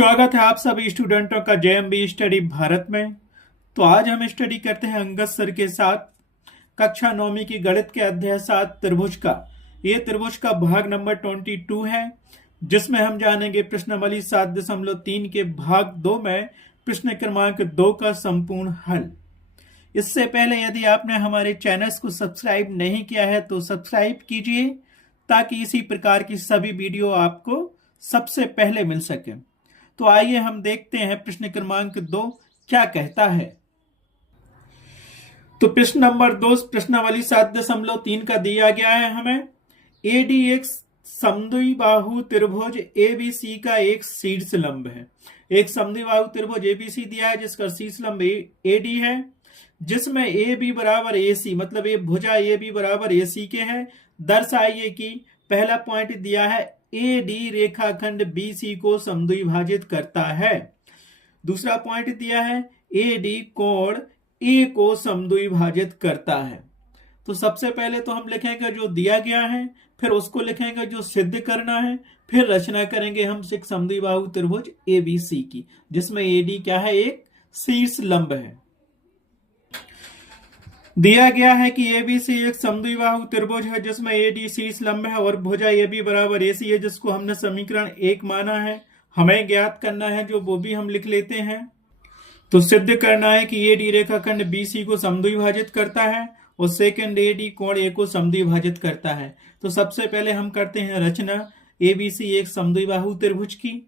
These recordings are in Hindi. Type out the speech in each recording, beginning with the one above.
स्वागत है आप सभी स्टूडेंटों का जेएमबी स्टडी भारत में। तो आज हम स्टडी करते हैं अंगद सर के साथ कक्षा 9वीं की गणित के अध्याय 7 त्रिभुज का। ये त्रिभुज का भाग नंबर 22 है, जिसमें हम जानेंगे प्रश्नावली 7.3 के भाग 2 में प्रश्न क्रमांक 2 का संपूर्ण हल। इससे पहले यदि आपने हमारे चैनल्स को सब्सक्राइब नहीं किया है तो सब्सक्राइब कीजिए, ताकि इसी प्रकार की सभी वीडियो आपको सबसे पहले मिल सके। तो आइए हम देखते हैं प्रश्न क्रमांक 2 क्या कहता है। तो प्रश्न नंबर 2 प्रश्नावली 7.3 का दिया गया है हमें। एडी एक समद्विबाहु त्रिभुज एबीसी का एक शीर्ष लंब है। एक समद्विबाहु त्रिभुज एबीसी दिया है जिसका शीर्ष लंब एडी है, जिसमें ए बी बराबर ए सी, मतलब ये भुजा ए बी बराबर ए सी के है। दर्शाइए कि पहला पॉइंट दिया है ए डी रेखाखंड बी सी को समद्विभाजित करता है। दूसरा पॉइंट दिया है ए डी कोण ए को समद्विभाजित करता है। तो सबसे पहले तो हम लिखेंगे जो दिया गया है, फिर उसको लिखेंगे जो सिद्ध करना है, फिर रचना करेंगे हम एक समद्विबाहु त्रिभुज ए बी सी की, जिसमें ए डी क्या है, एक शीर्ष लंब है। दिया गया है कि एबीसी एक समद्विबाहु त्रिभुज है जिसमें एडी शीर्ष लंब है और भुजा एबी बराबर एसी है, जिसको हमने समीकरण 1 माना है। हमें ज्ञात करना है जो वो भी हम लिख लेते हैं। तो सिद्ध करना है कि एडी रेखाखंड बीसी को समद्विभाजित करता है और सेकंड एडी कोण ए को समद्विभाजित करता है। तो सबसे पहले हम करते हैं रचना एबीसी एक समद्विबाहु त्रिभुज की।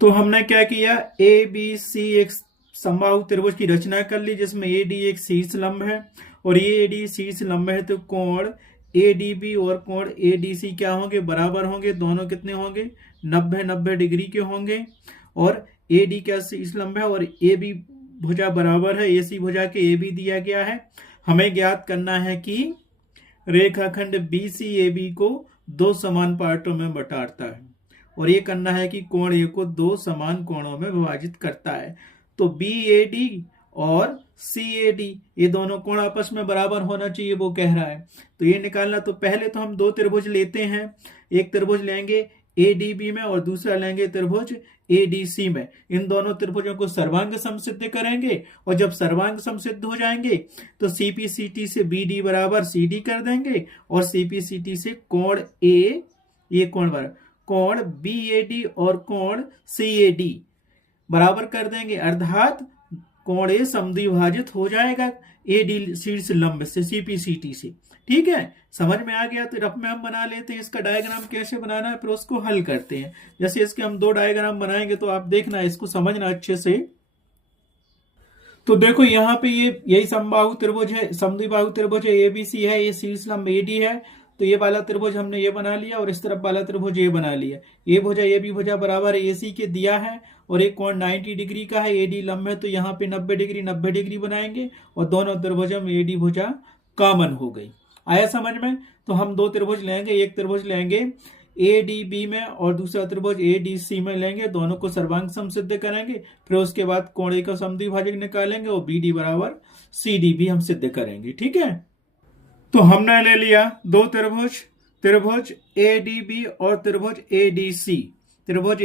तो हमने क्या किया, एबीसी एक समबाहु त्रिभुज की रचना कर ली, जिसमें एडी एक शीर्ष लंब है और ये एडी शीर्ष लंब है। तो कोण एडीबी और कोण एडीसी क्या होंगे, बराबर होंगे। दोनों कितने होंगे, 90 डिग्री के होंगे। और एडी क्या शीर्ष लंब है और एबी भुजा बराबर है एसी भुजा के, एबी दिया गया है। हमें ज्ञात करना है कि रेखाखंड बीसी एबी को 2 समान पार्टों में बटाता है और ये करना है कि कोण ए को 2 समान कोणों में विभाजित करता है। तो बी ए डी और सी ए डी ये दोनों कोण आपस में बराबर होना चाहिए, वो कह रहा है। तो ये निकालना, तो पहले तो हम 2 त्रिभुज लेते हैं। एक त्रिभुज लेंगे एडीबी में और दूसरा लेंगे त्रिभुज एडीसी में। इन दोनों त्रिभुजों को सर्वांग समसिद्ध करेंगे और जब सर्वांग समसिद्ध हो जाएंगे तो सीपीसीटी से बीडी बराबर सीडी कर देंगे और सीपीसीटी से कोण ए, ये कोण बराबर कोण बीएडी और कोण सीएडी बराबर कर देंगे, अर्थात कोण ए समद्विभाजित हो जाएगा एडी शीर्ष लंब से, सीपीसीटी से। ठीक है, समझ में आ गया। तो रफ में हम बना लेते हैं इसका डायग्राम कैसे बनाना है, फिर उसको हल करते हैं। जैसे इसके हम 2 डायग्राम बनाएंगे तो आप देखना, इसको समझना अच्छे से। तो देखो यहाँ पे ये यही समबाहु त्रिभुज है, समद्विबाहु त्रिभुज है, एबीसी है, ये शीर्ष लंब एडी है। तो ये वाला त्रिभुज हमने ये बना लिया और इस तरफ वाला त्रिभुज ये बना लिया। ये भुजा ये भी भुजा बराबर एसी के दिया है और एक कोण 90 डिग्री का है, एडी लंब है, तो यहाँ पे 90 डिग्री बनाएंगे और दोनों त्रिभुजों में एडी भुजा कॉमन हो गई। आया समझ में। तो हम 2 त्रिभुज लेंगे, एक त्रिभुज लेंगे एडीबी में और दूसरा त्रिभुज एडीसी में लेंगे। दोनों को सर्वांग समसिद्ध करेंगे, फिर उसके बाद कोण ए का समद्विभाजक निकालेंगे और बीडी बराबर सीडी भी हम सिद्ध करेंगे। ठीक है, तो हमने ले लिया 2 त्रिभुज, त्रिभुज एडीबी और त्रिभुज एडीसी, त्रिभुज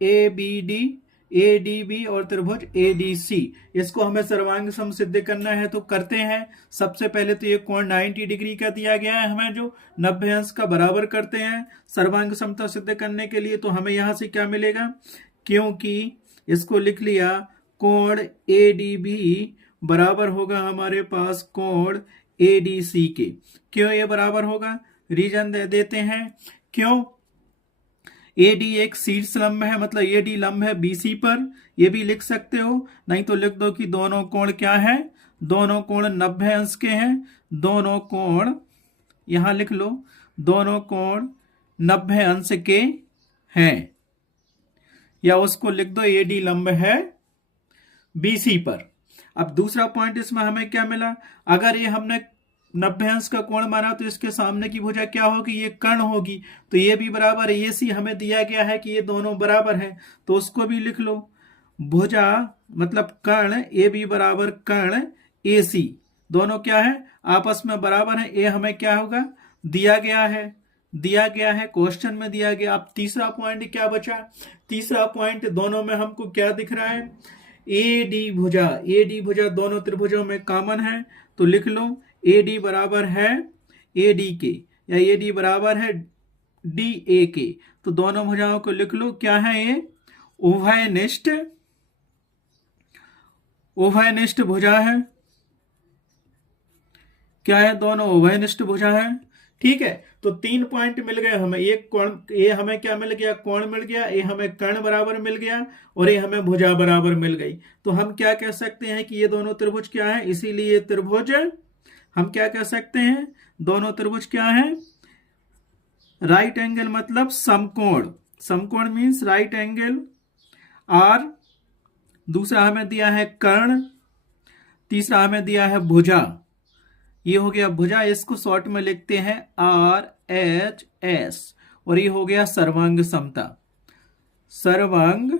एबीडी, एडीबी और त्रिभुज एडीसी। इसको हमें सर्वांग समसिद्ध करना है, तो करते हैं। सबसे पहले तो ये कोण 90 डिग्री का दिया गया है, हमें जो 90 अंश का बराबर करते हैं सर्वांग समता सिद्ध करने के लिए। तो हमें यहां से क्या मिलेगा, क्योंकि इसको लिख लिया कोण एडीबी बराबर होगा हमारे पास कोण एडीसी के। क्यों ये बराबर होगा, रीजन दे देते हैं। क्यों, एडी एक शीर्ष लंब है, मतलब एडी लंब है बीसी पर, ये भी लिख सकते हो। नहीं तो लिख दो कि दोनों कोण क्या है, दोनों कोण 90 अंश के हैं। दोनों कोण यहां लिख लो, दोनों कोण 90 अंश के हैं, या उसको लिख दो एडी लंब है बीसी पर। अब दूसरा पॉइंट इसमें हमें क्या मिला, अगर ये हमने 90 अंश का कोण माना तो इसके सामने की भुजा क्या होगी, ये कर्ण होगी। तो ये भी बराबर ए सी हमें दिया गया है कि ये दोनों बराबर है, तो उसको भी लिख लो। भुजा मतलब कर्ण ए बी बराबर कर्ण ए सी, दोनों क्या है, आपस में बराबर है। ए हमें क्या होगा, दिया गया है, दिया गया है, क्वेश्चन में दिया गया। अब तीसरा पॉइंट क्या बचा? तीसरा पॉइंट दोनों में हमको क्या दिख रहा है? ए डी भुजा दोनों त्रिभुजों में कॉमन है, तो लिख लो ए डी बराबर है ए डी के, या ए डी बराबर है डी ए के। तो दोनों भुजाओं को लिख लो, क्या है ये? उभयनिष्ठ भुजा है। क्या है? दोनों उभयनिष्ठ भुजा है। ठीक है, तो 3 पॉइंट मिल गए हमें। एक कोण, ये हमें क्या मिल गया? कोण मिल गया। ये हमें कर्ण बराबर मिल गया, और ये हमें भुजा बराबर मिल गई। तो हम क्या कह सकते हैं कि ये दोनों त्रिभुज क्या है? इसीलिए त्रिभुज हम क्या कह सकते हैं? दोनों त्रिभुज क्या है? राइट एंगल मतलब समकोण। समकोण मीन्स राइट एंगल। और दूसरा हमें दिया है कर्ण, तीसरा हमें दिया है भुजा। ये हो गया भुजा, इसको शॉर्ट में लिखते हैं RHS। और ये हो गया सर्वांग समता। सर्वांग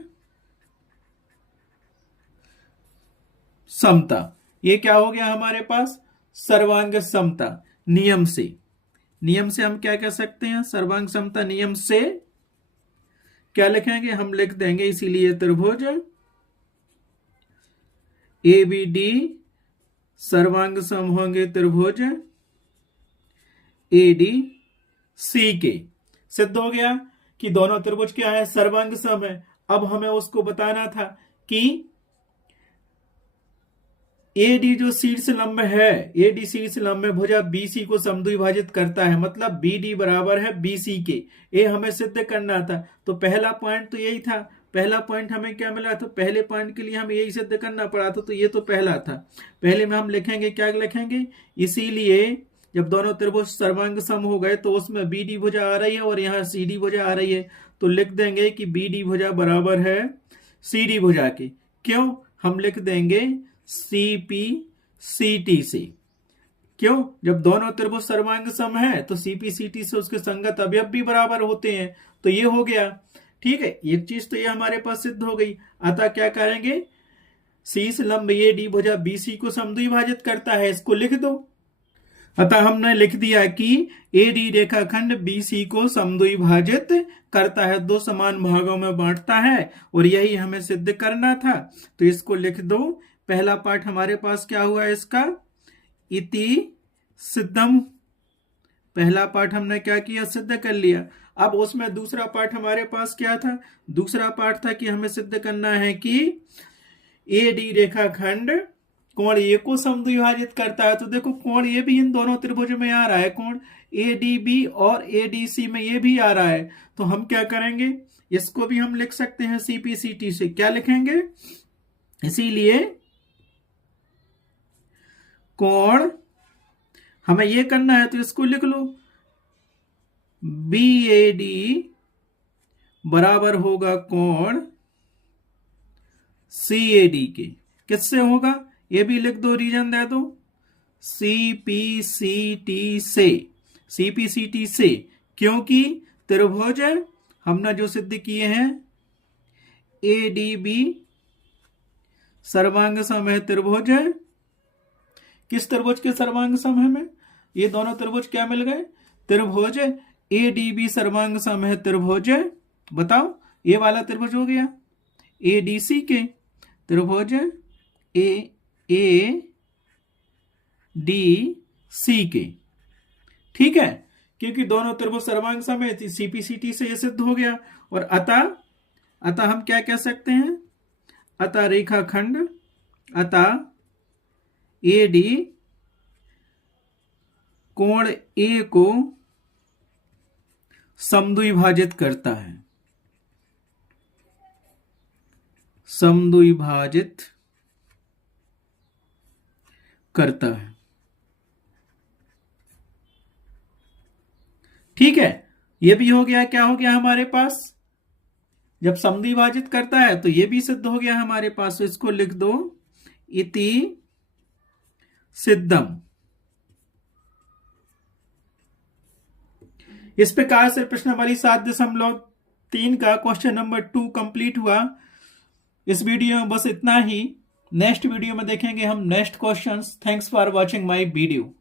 समता, ये क्या हो गया हमारे पास? सर्वांग समता। नियम से हम क्या कह सकते हैं? सर्वांग समता नियम से क्या लिखेंगे? हम लिख देंगे, इसीलिए त्रिभुज ABD सर्वांग सम होंगे त्रिभुज ADC के। सिद्ध हो गया कि दोनों त्रिभुज क्या है? सर्वांग सम है। अब हमें उसको बताना था कि AD जो शीर्ष लंब है, AD शीर्ष लंब में भुजा BC को समद्विभाजित करता है, मतलब BD बराबर है BC के। ये हमें सिद्ध करना था। तो पहला पॉइंट तो यही था। पहला पॉइंट हमें क्या मिला? तो पहले पॉइंट के लिए हमें यही सिद्ध करना पड़ा था। तो ये तो पहला था। पहले में हम लिखेंगे, क्या लिखेंगे? इसीलिए जब दोनों त्रिभुज सर्वांग सम हो गए तो उसमें BD भुजा आ रही है और यहाँ CD भुजा आ रही है, तो लिख देंगे कि BD भुजा बराबर है CD भुजा के। क्यों? हम लिख देंगे CPCT से। क्यों? जब दोनों त्रिभुज सर्वांग सम है तो CPCT से उसके संगत अवयव भी बराबर होते हैं। तो ये हो गया। ठीक है, एक चीज तो ये हमारे पास सिद्ध हो गई। अतः क्या करेंगे? शीर्ष लंब AD भुजा BC को समद्विभाजित करता है, इसको लिख दो। अतः हमने लिख दिया कि AD रेखाखंड BC को समद्विभाजित करता है, 2 समान भागों में बांटता है, और यही हमें सिद्ध करना था। तो इसको लिख दो। पहला पार्ट हमारे पास क्या हुआ इसका? इति सिद्धम। पहला पार्ट हमने क्या किया? सिद्ध कर लिया। अब उसमें दूसरा पार्ट हमारे पास क्या था? दूसरा पार्ट था कि हमें सिद्ध करना है कि AD रेखाखंड कोण A को समद्विभाजित करता है। तो देखो कोण A भी इन दोनों त्रिभुज में आ रहा है, कोण ADB और ADC में ये भी आ रहा है। तो हम क्या करेंगे? इसको भी हम लिख सकते हैं CPCT से। क्या लिखेंगे? इसीलिए कोण हमें ये करना है, तो इसको लिख लो BAD बराबर होगा कोण CAD के। किससे होगा? ये भी लिख दो, रीजन दे दो। CPCT से। क्योंकि त्रिभुज हमने जो सिद्ध किए हैं ADB सर्वांग सम है त्रिभुज। किस त्रिभुज के सर्वांग सम है में? ये दोनों त्रिभुज क्या मिल गए? त्रिभुज ADB सर्वांग सम है त्रिभुज। बताओ, ये वाला त्रिभुज हो गया ADC के। त्रिभुज ADC के। ठीक है, क्योंकि दोनों त्रिभुज सर्वांग सम है, CPCT से ये सिद्ध हो गया। और अतः हम क्या कह सकते हैं? अतः रेखाखंड AD कोण A को समद्विभाजित करता है। समद्विभाजित करता है। ठीक है, ये भी हो गया। क्या हो गया हमारे पास? जब समद्विभाजित करता है तो ये भी सिद्ध हो गया हमारे पास। तो इसको लिख दो इति सिद्धम। इस प्रकार से प्रश्नावली 7.3 का क्वेश्चन नंबर 2 कंप्लीट हुआ। इस वीडियो में बस इतना ही। नेक्स्ट वीडियो में देखेंगे हम next questions. Thanks for watching my video.